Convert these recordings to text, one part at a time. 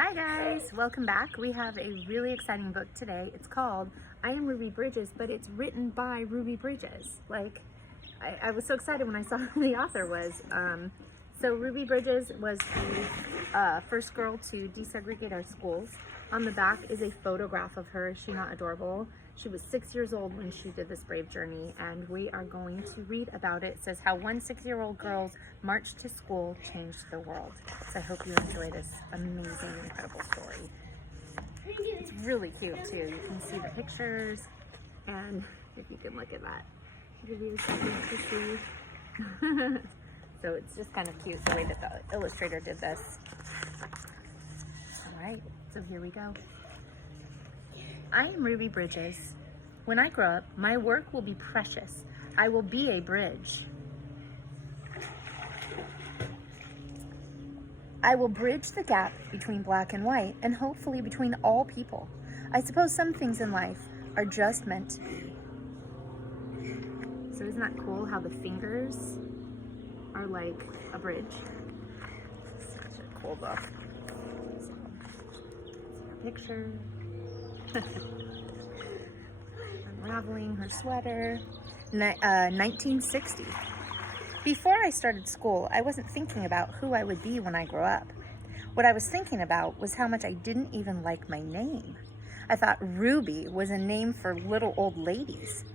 Hi guys, welcome back. We have a really exciting book today. It's called I Am Ruby Bridges, but it's written by Ruby Bridges. I was so excited when I saw who the author was. So Ruby Bridges was the first girl to desegregate our schools. On the back is a photograph of her. Is she not adorable? She was 6 years old when she did this brave journey, and we are going to read about it. It says how one 6-year-old girl's march to school changed the world. So I hope you enjoy this amazing, incredible story. It's really cute too. You can see the pictures, and if you can look at that, I'll give you a second to see. So it's just kind of cute the way that the illustrator did this. All right, so here we go. I am Ruby Bridges. When I grow up, my work will be precious. I will be a bridge. I will bridge the gap between black and white, and hopefully between all people. I suppose some things in life are just meant to be. So isn't that cool how the fingers are like a bridge? Such a cool book. So, picture. Unraveling her sweater. 1960. Before I started school, I wasn't thinking about who I would be when I grow up. What I was thinking about was how much I didn't even like my name. I thought Ruby was a name for little old ladies.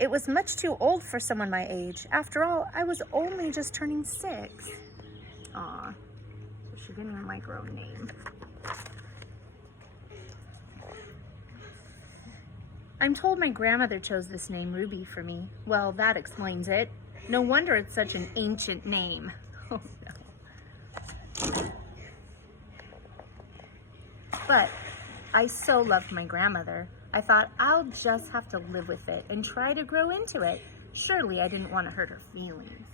It was much too old for someone my age. After all, I was only just turning 6. Aw, so she didn't even like her own name. I'm told my grandmother chose this name Ruby for me. Well, that explains it. No wonder it's such an ancient name. Oh no. But I so loved my grandmother. I thought I'll just have to live with it and try to grow into it. Surely I didn't want to hurt her feelings.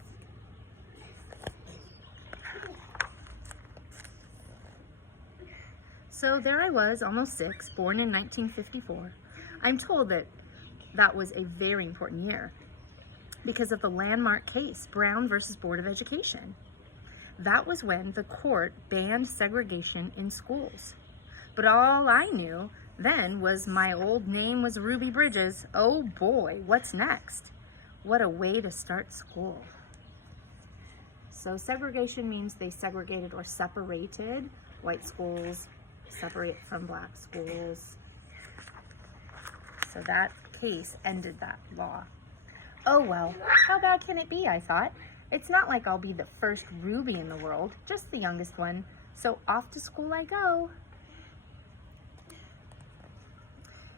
So there I was, almost 6, born in 1954. I'm told that was a very important year because of the landmark case, Brown versus Board of Education. That was when the court banned segregation in schools. But all I knew then was my old name was Ruby Bridges. Oh boy, what's next? What a way to start school. So segregation means they segregated or separated white schools, separate from black schools. So that case ended that law. Oh well, how bad can it be, I thought. It's not like I'll be the first Ruby in the world, just the youngest one. So off to school I go.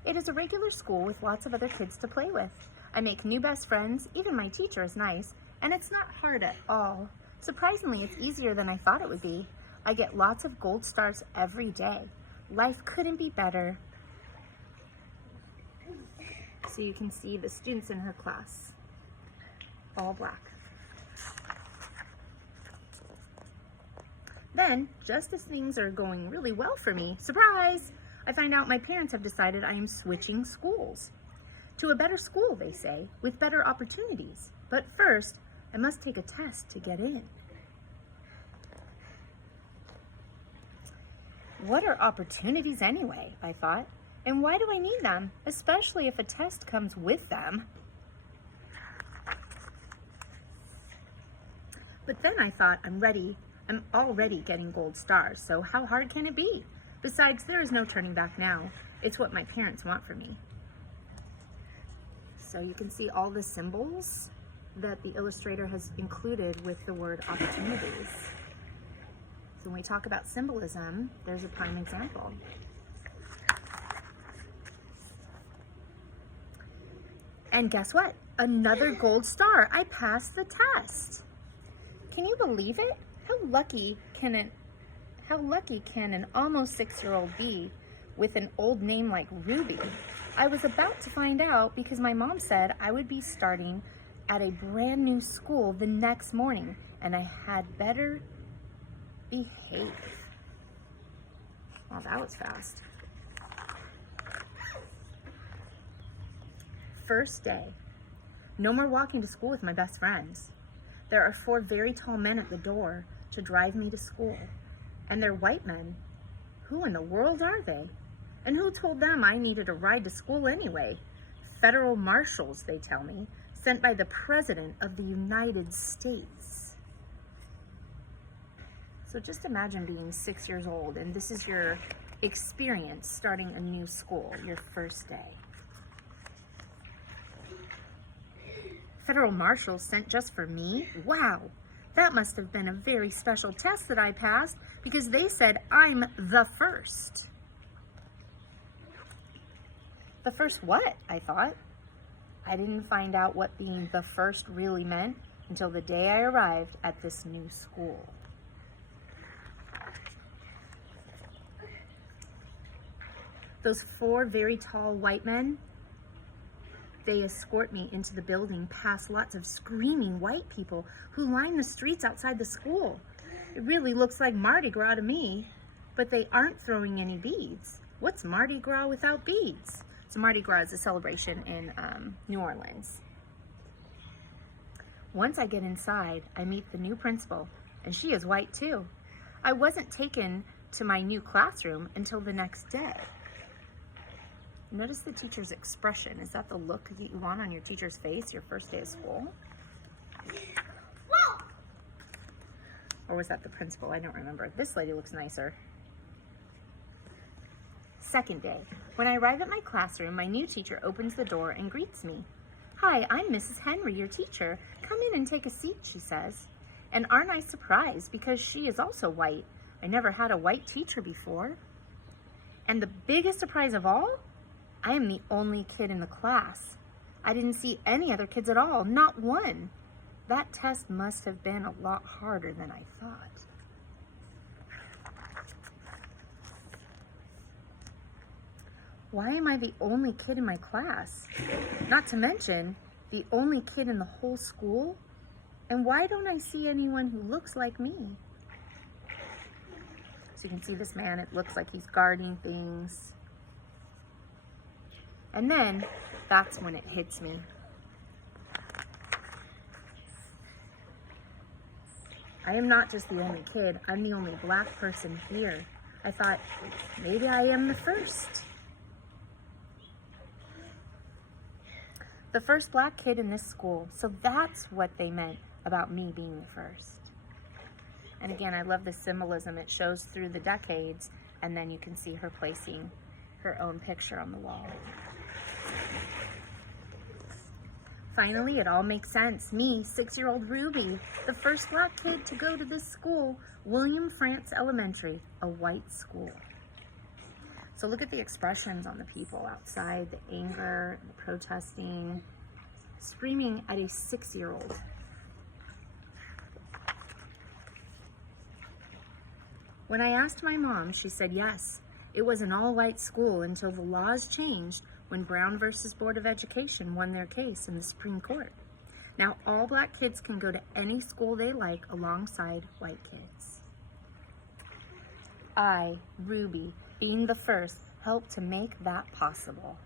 It is a regular school with lots of other kids to play with. I make new best friends, even my teacher is nice, and it's not hard at all. Surprisingly, it's easier than I thought it would be. I get lots of gold stars every day. Life couldn't be better. So you can see the students in her class, all black. Then, just as things are going really well for me, surprise! I find out my parents have decided I am switching schools. To a better school, they say, with better opportunities. But first, I must take a test to get in. What are opportunities anyway, I thought. And why do I need them, especially if a test comes with them? But then I thought, I'm already getting gold stars, so how hard can it be? Besides, there is no turning back now. It's what my parents want for me. So you can see all the symbols that the illustrator has included with the word opportunities. So when we talk about symbolism, there's a prime example. And guess what? Another gold star. I passed the test. Can you believe it? How lucky can an almost 6-year-old be with an old name like Ruby? I was about to find out because my mom said I would be starting at a brand new school the next morning and I had better behave. Well, that was fast. First day. No more walking to school with my best friends. There are 4 very tall men at the door to drive me to school, and they're white men. Who in the world are they? And who told them I needed a ride to school anyway? Federal marshals, they tell me, sent by the President of the United States. So just imagine being 6 years old and this is your experience starting a new school, your first day. Federal marshals sent just for me? Wow, that must have been a very special test that I passed because they said I'm the first. The first what? I thought. I didn't find out what being the first really meant until the day I arrived at this new school. Those 4 very tall white men, they escort me into the building past lots of screaming white people who line the streets outside the school. It really looks like Mardi Gras to me, but they aren't throwing any beads. What's Mardi Gras without beads? So Mardi Gras is a celebration in New Orleans. Once I get inside, I meet the new principal, and she is white too. I wasn't taken to my new classroom until the next day. Notice the teacher's expression. Is that the look that you want on your teacher's face your first day of school? Whoa. Or was that the principal? I don't remember. This lady looks nicer. Second day. When I arrive at my classroom, my new teacher opens the door and greets me. Hi, I'm Mrs. Henry, your teacher. Come in and take a seat, she says. And aren't I surprised because she is also white. I never had a white teacher before. And the biggest surprise of all, I am the only kid in the class. I didn't see any other kids at all, not one. That test must have been a lot harder than I thought. Why am I the only kid in my class? Not to mention, the only kid in the whole school? And why don't I see anyone who looks like me? So you can see this man, it looks like he's guarding things. And then, that's when it hits me. I am not just the only kid, I'm the only black person here. I thought, maybe I am the first. The first black kid in this school, so that's what they meant about me being the first. And again, I love the symbolism. It shows through the decades, and then you can see her placing her own picture on the wall. Finally, it all makes sense. Me, 6-year-old Ruby, the first black kid to go to this school, William France Elementary, a white school. So look at the expressions on the people outside, the anger, the protesting, screaming at a 6-year-old. When I asked my mom, she said yes, it was an all-white school until the laws changed when Brown versus Board of Education won their case in the Supreme Court. Now all black kids can go to any school they like alongside white kids. I, Ruby, being the first, helped to make that possible.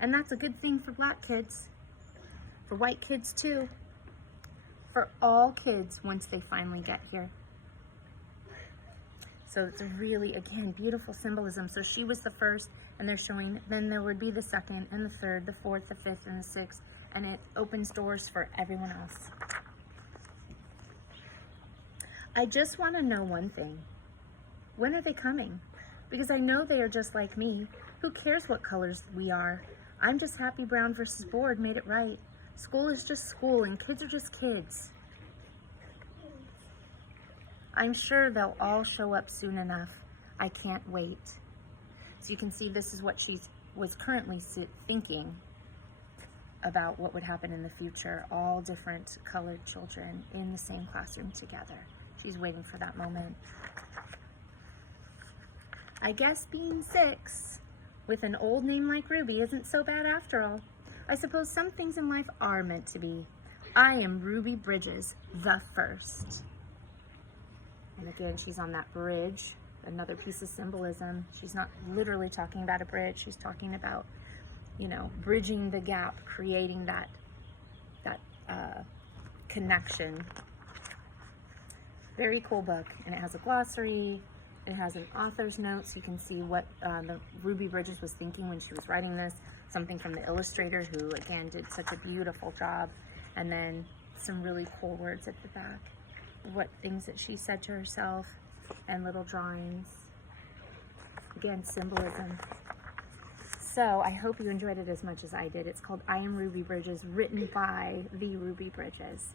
And that's a good thing for black kids, for white kids too, for all kids once they finally get here. So it's a really, again, beautiful symbolism. So she was the first, and they're showing, then there would be the second, and the third, the fourth, the fifth, and the sixth, and it opens doors for everyone else. I just want to know one thing. When are they coming? Because I know they are just like me. Who cares what colors we are? I'm just happy Brown versus Board made it right. School is just school, and kids are just kids. I'm sure they'll all show up soon enough. I can't wait. So you can see this is what she was currently thinking about what would happen in the future. All different colored children in the same classroom together. She's waiting for that moment. I guess being 6 with an old name like Ruby isn't so bad after all. I suppose some things in life are meant to be. I am Ruby Bridges, the first. And again, she's on that bridge, another piece of symbolism. She's not literally talking about a bridge. She's talking about, you know, bridging the gap, creating that connection. Very cool book, and it has a glossary. It has an author's note, so you can see what the Ruby Bridges was thinking when she was writing this. Something from the illustrator, who again did such a beautiful job. And then some really cool words at the back. What things that she said to herself, and little drawings. Again, symbolism. So I hope you enjoyed it as much as I did. It's called I Am Ruby Bridges, written by the Ruby Bridges.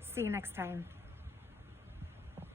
See you next time.